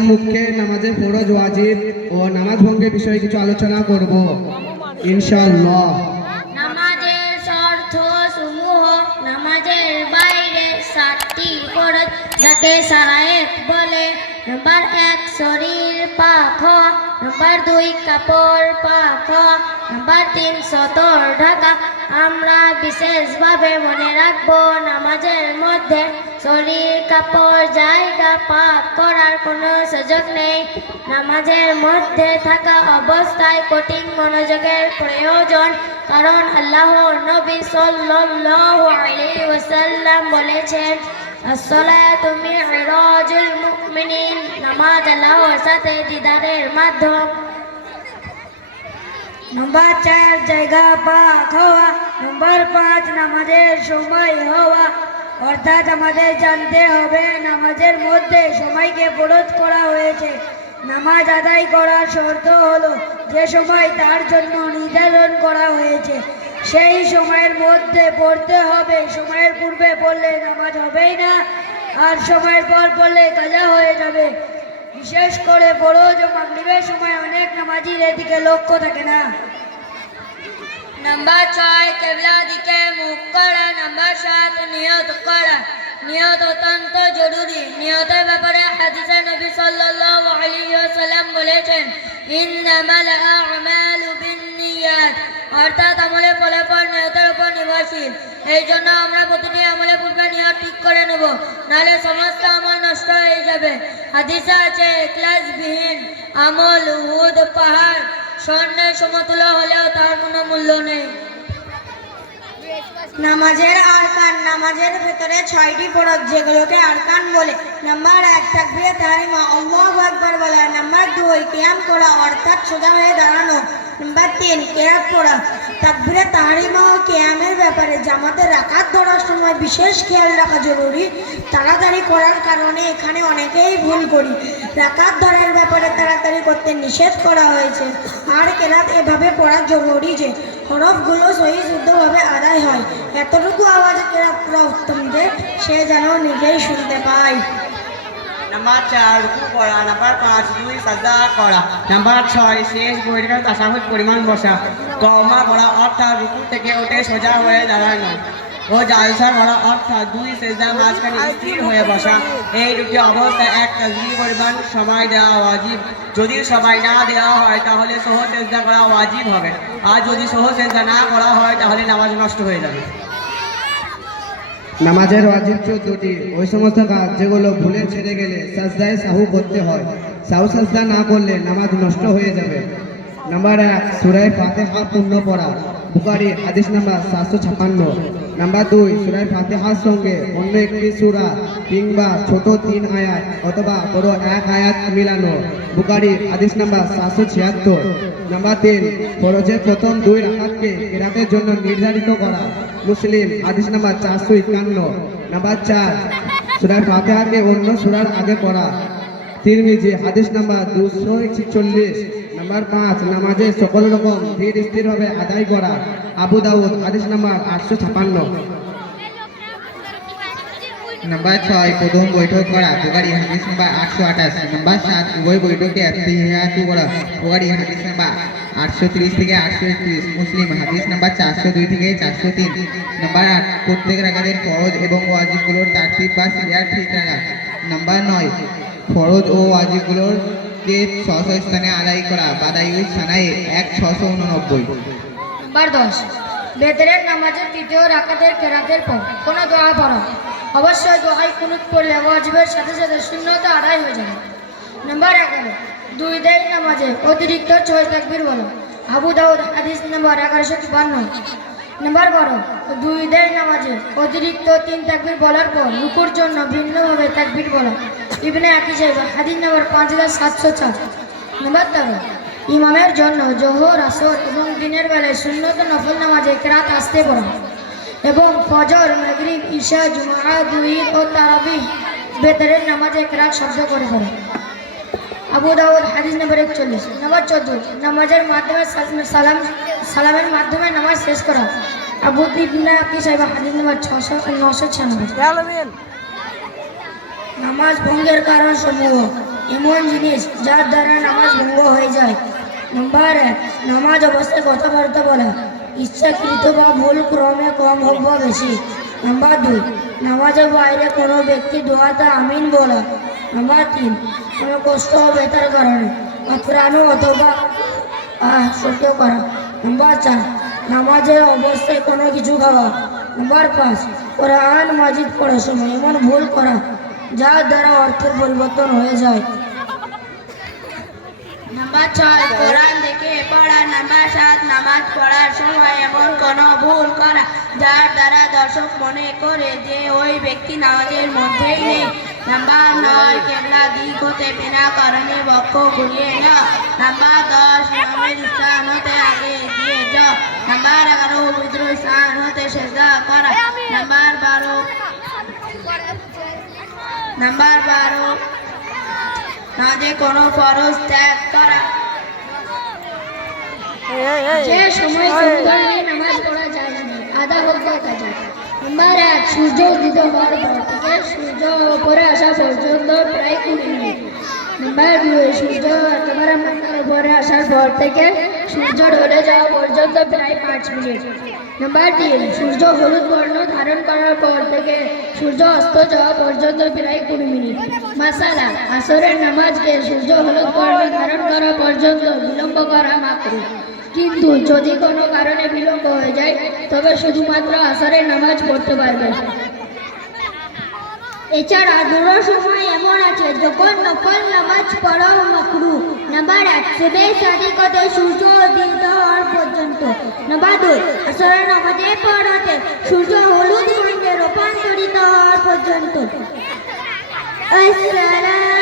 সম্মুখে নামাজের ফরজ ওয়াজিব ও নামাজ ভঙ্গের বিষয়ে কিছু আলোচনা করব ইনশাআল্লাহ। নামাজের শর্ত সমূহ: নামাজের বাইরে 7টি ফরজ যাকে সারায়েত বলে। নাম্বার 1 শরীর পাক হওয়া, নাম্বার 2 কাপড় পাক হওয়া, নাম্বার 3 সতর ঢাকা। আমরা বিশেষভাবে মনে রাখবো নামাজের মধ্যে শরীর কাপড় জায়গা পাক করার কোনো সুযোগ নেই। নামাজের মধ্যে থাকা অবস্থায় কঠিন মনোযোগের প্রয়োজন, কারণ আল্লাহর নবী সাল্লাল্লাহু আলাইহি ওয়াসাল্লাম বলেছেন, আসসালাতু মি'রাজুল মুমিনিন, নামাজ আল্লাহর সাথে দিদারের মাধ্যম। নাম্বার 4 জায়গা পাক হওয়া। নাম্বার 5 নামাজের সময় হওয়া, অর্থাৎ আমাদের জানতে হবে নামাজের মধ্যে সময়কে ফরজ করা হয়েছে। নামাজ আদায় করার শর্ত হলো যে সময় তার জন্য নির্ধারণ করা হয়েছে সেই সময়ের মধ্যে পড়তে হবে। সময়ের পূর্বে পড়লে নামাজ হবেই না, আর সময়ের পর পড়লে কাজা হয়ে যাবে। বিশেষ করে ফরজ ও মাগরিবের সময় অনেক নামাজির এদিকে লক্ষ্য থাকে না। নাম্বার 6 কিবলা দিকে মুখ করা। নাম্বার 7 নিয়ত করা। নিয়ত অত্যন্ত জরুরি। নিয়তের ব্যাপারে হাদিসে নবী সাল্লাল্লাহু আলাইহি ওয়াসাল্লাম বলেছেন, ইন্নামাল আ'মালু বিন্নিয়াত, অর্থাৎ আমলের ফলাফল নিয়তের উপর নির্ভরশীল। এই জন্য আমরা প্রতিটি আমলের পূর্বে নিয়ত ঠিক করে নেব, নাহলে সমস্ত আমল নষ্ট হয়ে যাবে। হাদিসে আছে, ইখলাসবিহীন আমল উহুদ পাহাড় স্বর্ণের সমতুল্য হলেও তার কোনো মূল্য নেই। নামাজের আরকান। নামাজের ভেতরে 6টি ফরজ যেগুলোকে আরকান বলে। নাম্বার 1 তাকবীরে তাহরিমা, আল্লাহু আকবার বলা। নাম্বার 2 কিয়াম করা, অর্থাৎ সোজা হয়ে দাঁড়ানো। নাম্বার 3 কিরাত পড়া। তাকবীরে তাহরিমা ও কিয়ামের ব্যাপারে জামাতের রাকাত ধরার সময় বিশেষ খেয়াল রাখা জরুরি। তাড়াতাড়ি করার কারণে এখানে অনেকেই ভুল করি। রাকাত ধরার ব্যাপারে তাড়াতাড়ি করতে নিষেধ করা হয়েছে। আর কিরাত এভাবে পড়া জরুরি যে হরফগুলো সহি শুদ্ধভাবে আদায় হয়। এতটুকু আওয়াজে কিরাত পড়া উত্তম যে সে যেন নিজেই শুনতে পায়। নাম্বার 4 রুকু করা। নাম্বার 5 2 সাজদা করা। নাম্বার 6 শেষ বৈঠকের তাশাহুদ পরিমাণ বসা। কওমা করা, অর্থাৎ রুকু থেকে উঠে সোজা হয়ে দাঁড়ানো। ও জালসা করা, অর্থাৎ 2 সেজদার মাঝখানে স্থির হয়ে বসা। এই দুটি অবস্থায় 1 তাসবিহ পরিমাণ সময় দেওয়া ওয়াজিব। যদি সময় না দেওয়া হয় তাহলে সহ সেজদা করা ওয়াজিব হবে, আর যদি সহ সেজদা না করা হয় তাহলে নামাজ নষ্ট হয়ে যাবে। নামাজের ওয়াজিব 14টি। ওই সমস্ত কাজ যেগুলো ভুলে ছেড়ে গেলে সাজদায়ে সাহু করতে হয়। সাহু সাজদা না করলে নামাজ নষ্ট হয়ে যাবে। নাম্বার 1 সূরা ফাতিহা পূর্ণ পড়া। বুখারী হাদিস নাম্বার 756। নাম্বার 2 সূরা ফাতিহার সঙ্গে অন্য একটি সূরা কিংবা ছোট 3 আয়াত অথবা বড় 1 আয়াত মিলানো। বুখারী হাদিস নাম্বার 776। নাম্বার 3 ফরজের প্রথম 2 রাকাতকে কিরাতের জন্য নির্ধারিত করা। মুসলিম হাদিস নাম্বার 451। নাম্বার 4 সূরা ফাতিহাকে অন্য সূরার আগে পড়া। তিরমিজি হাদিস নাম্বার 246। নাম্বার 5 নামাজের সকল রকম ধীর স্থিরভাবে আদায় করা। আবু দাউদ হাদিস নাম্বার 856। নাম্বার 6 প্রথম বৈঠক করা। বুখারী হাদিস নাম্বার 888। নাম্বার 7 উভয় বৈঠকে আত্তাহিয়াতু করা। বুখারী হাদিস নাম্বার 830 থেকে 831। মুসলিম হাদিস নাম্বার 402 থেকে 403। নাম্বার 8 প্রত্যেক রাকাতের ফরজ এবং ওয়াজিবগুলোর তারতিব বা সিরিয়াল ঠিক রাখা। নাম্বার 9 ফরজ ও ওয়াজিবগুলোর কে স্ব স্থানে আদায় করা। বাদায়ুস সানায়ে 1689। নাম্বার 10 বেতরের নামাজের তৃতীয় রাকাতের কিরাতের পর কোনো দোয়া পড়া। অবশ্যই দোয়ায় কুনুত পড়লে ওয়াজিবের সাথে সাথে সুন্নত আদায় হয়ে যাবে। নাম্বার 11 দুই দেয় নামাজে অতিরিক্ত 6 তাকবীর বলা। আবু দাউদ হাদিস নাম্বার 1152। নাম্বার 12 দুই দেয় নামাজে অতিরিক্ত 3 তাকবীর বলার পর রুকুর জন্য ভিন্নভাবে তাকবীর বলা। ইবনে আকিজাইবা হাদিস নাম্বার 5704। নাম্বার 13 ইমামের জন্য জোহর, আসর এবং দিনের বেলায় সুন্নত নফল নামাজে কিরাত আসতে পড়া এবং ফজর, মাগরিব, ঈশা, জুমআ, দুইর ও তারাবিহ বেতরের নামাজে কিরাত শব্দ করে পড়া। আবু দাউদ হাদিস নাম্বার 41। নাম্বার 14 নামাজের মাধ্যমে সালামের মাধ্যমে নামাজ শেষ করা। আবু ইবনে আকিজাইবা হাদিস নাম্বার 996। নামাজ ভঙ্গের কারণ সমূহ: এমন জিনিস যার দ্বারা নামাজ ভঙ্গ হয়ে যায়। নাম্বার 1, নামাজ অবস্থায় কথাবার্তা বলা, ইচ্ছাকৃত বা ভুল ক্রমে কম হোক বা বেশি। নাম্বার 2, নামাজের বাইরে কোনো ব্যক্তি দোয়াতে আমিন বলা। নাম্বার 3, কোনো কষ্ট ও ব্যথার কারণে আতরানো অথবা সহ্য করা। নাম্বার 4, নামাজের অবস্থায় কোনো কিছু খাওয়া। নাম্বার 5, কোরআন মাজিদ পড়ার সময় এমন ভুল করা যার দ্বারা অর্থের পরিবর্তন হয়ে যায়। নাম্বার 6, কোরআন দেখে পড়া। নাম্বার 7, নামাজ পড়ার সময় এমন কোনো ভুল করা যার দ্বারা দর্শক মনে করে যে ওই ব্যক্তি নামাজের মধ্যেই নেই। নাম্বার 9, কেবলা দিক হতে বিনা কারণে বক্ষ ঘুরিয়ে নেওয়া। নাম্বার 10, ইমামের স্থান হতে আগে এগিয়ে যাওয়া। নাম্বার 11, পবিত্র স্থান হতে সেজদা করা। নাম্বার 12, নামাজে কোনো ফরজ ত্যাগ করা। যে সময় নামাজ পড়া যায় না, আধা ঘন্টা কাজে। নাম্বার 1, সূর্য উদিত হওয়ার পর থেকে সূর্য উপরে আসা পর্যন্ত প্রায় 20 মিনিট। নাম্বার 2, সূর্য একেবারে মাথার উপরে আসার পর থেকে সূর্য ঢলে যাওয়া পর্যন্ত প্রায় 5 মিনিট। নাম্বার 3, সূর্য হলুদ বর্ণ ধারণ করার পর থেকে সূর্য অস্ত যাওয়া পর্যন্ত প্রায় 20 মিনিট। মাসালা, আসরের নামাজকে সূর্য হলুদ বর্ণ ধারণ করা পর্যন্ত বিলম্ব করা মাকরুহ। কিন্তু যদি কোনো কারণে বিলম্ব হয়ে যায় তবে শুধুমাত্র আসরের নামাজ পড়তে পারবে। এছাড়া দুটো সময় এমন আছে যখন নফল নামাজ পড়া মাকরুহ। নাম্বার 1, সুবহে সাদিক হতে সূর্য উদিত হওয়ার পর্যন্ত। নাম্বার 2, আসরের নামাজের পর হতে সূর্য হলুদ বর্ণে রূপান্তরিত হওয়ার পর্যন্ত। আসসালামু